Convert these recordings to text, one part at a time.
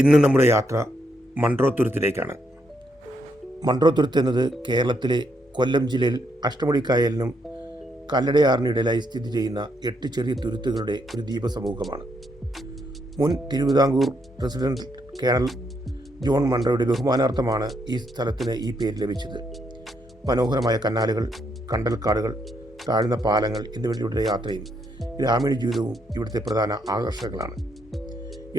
ഇന്ന് നമ്മുടെ യാത്ര മൺട്രോത്തുരുത്തിലേക്കാണ്. മൺട്രോത്തുരുത്ത് എന്നത് കേരളത്തിലെ കൊല്ലം ജില്ലയിൽ അഷ്ടമുടിക്കായലിനും കല്ലടയാറിനിടയിലായി സ്ഥിതി ചെയ്യുന്ന 8 ചെറിയ തുരുത്തുകളുടെ ഒരു ദ്വീപസമൂഹമാണ്. മുൻ തിരുവിതാംകൂർ പ്രസിഡന്റ് കേണൽ ജോൺ മൺട്രോയുടെ ബഹുമാനാർത്ഥമാണ് ഈ സ്ഥലത്തിന് ഈ പേര് ലഭിച്ചത്. മനോഹരമായ കനാലുകൾ, കണ്ടൽക്കാടുകൾ, താഴ്ന്ന പാലങ്ങൾ എന്നിവയിലൂടെ യാത്രയും ഗ്രാമീണ ജീവിതവും ഇവിടുത്തെ പ്രധാന ആകർഷണങ്ങളാണ്.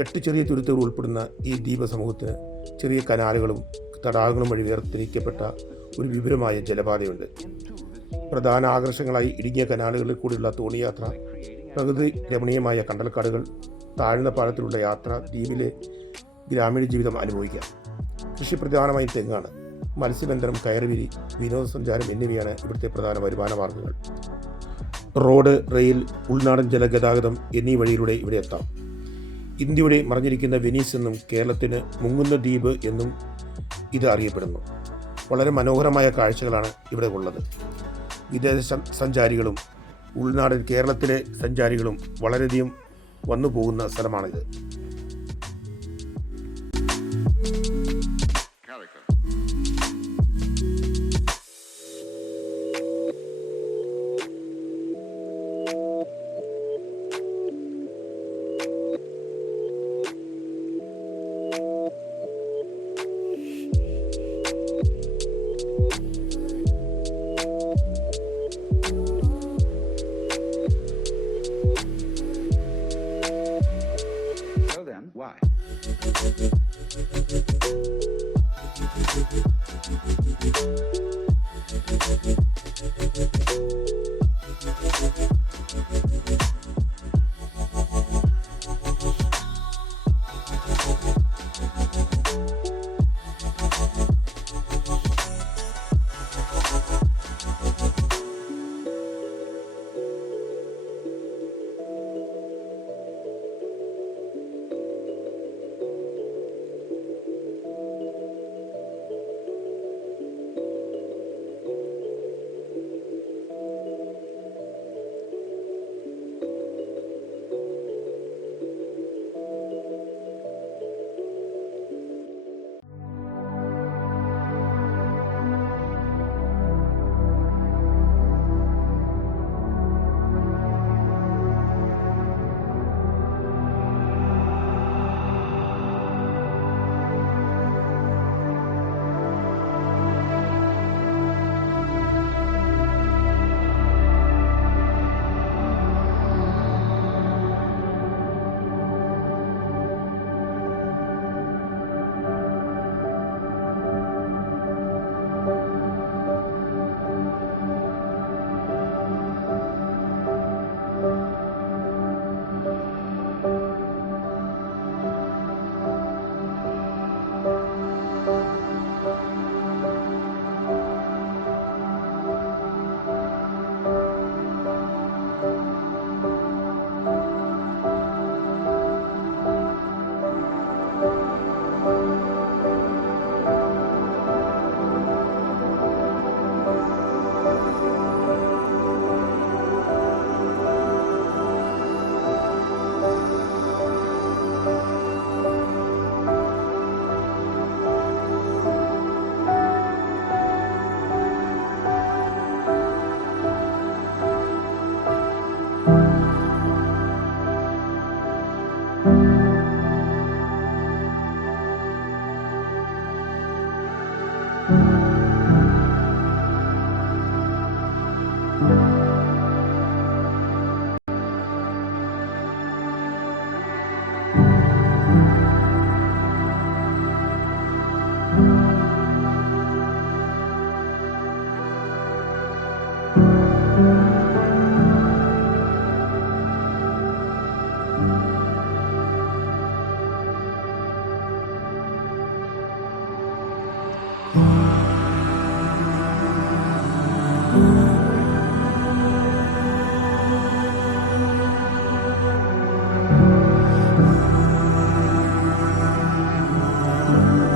8 ചെറിയ തുരുത്തുകൾ ഉൾപ്പെടുന്ന ഈ ദ്വീപസമൂഹത്തിന് ചെറിയ കനാലുകളും തടാകങ്ങളും വഴി വേർതിരിക്കപ്പെട്ട ഒരു വിപുലമായ ജലപാതയുണ്ട്. പ്രധാന ആകർഷണങ്ങളായി ഇടുങ്ങിയ കനാലുകളിൽ കൂടിയുള്ള തോണിയാത്ര, പ്രകൃതി രമണീയമായ കണ്ടൽക്കാടുകൾ, താഴ്ന്ന പാലത്തിലുള്ള യാത്ര, ദ്വീപിലെ ഗ്രാമീണ ജീവിതം അനുഭവിക്കാം. കൃഷി പ്രധാനമായും തെങ്ങാണ്. മത്സ്യബന്ധനം, കയറുവിരി, വിനോദസഞ്ചാരം എന്നിവയാണ് ഇവിടുത്തെ പ്രധാന വരുമാന മാർഗ്ഗങ്ങൾ. റോഡ്, റെയിൽ, ഉൾനാടൻ ജലഗതാഗതം എന്നീ വഴിയിലൂടെ ഇവിടെ എത്താം. ഇന്ത്യയുടെ മറഞ്ഞിരിക്കുന്ന വെനീസ് എന്നും കേരളത്തിന് മുങ്ങുന്ന ദ്വീപ് എന്നും ഇത് അറിയപ്പെടുന്നു. വളരെ മനോഹരമായ കാഴ്ചകളാണ് ഇവിടെ ഉള്ളത്. വിദേശ സഞ്ചാരികളും ഉൾനാടൻ കേരളത്തിലെ സഞ്ചാരികളും വളരെയധികം വന്നു പോകുന്ന സ്ഥലമാണിത്. Why?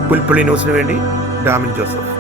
പുൽപ്പള്ളി ന്യൂസിന് വേണ്ടി ഡാമിൻ ജോസഫ്.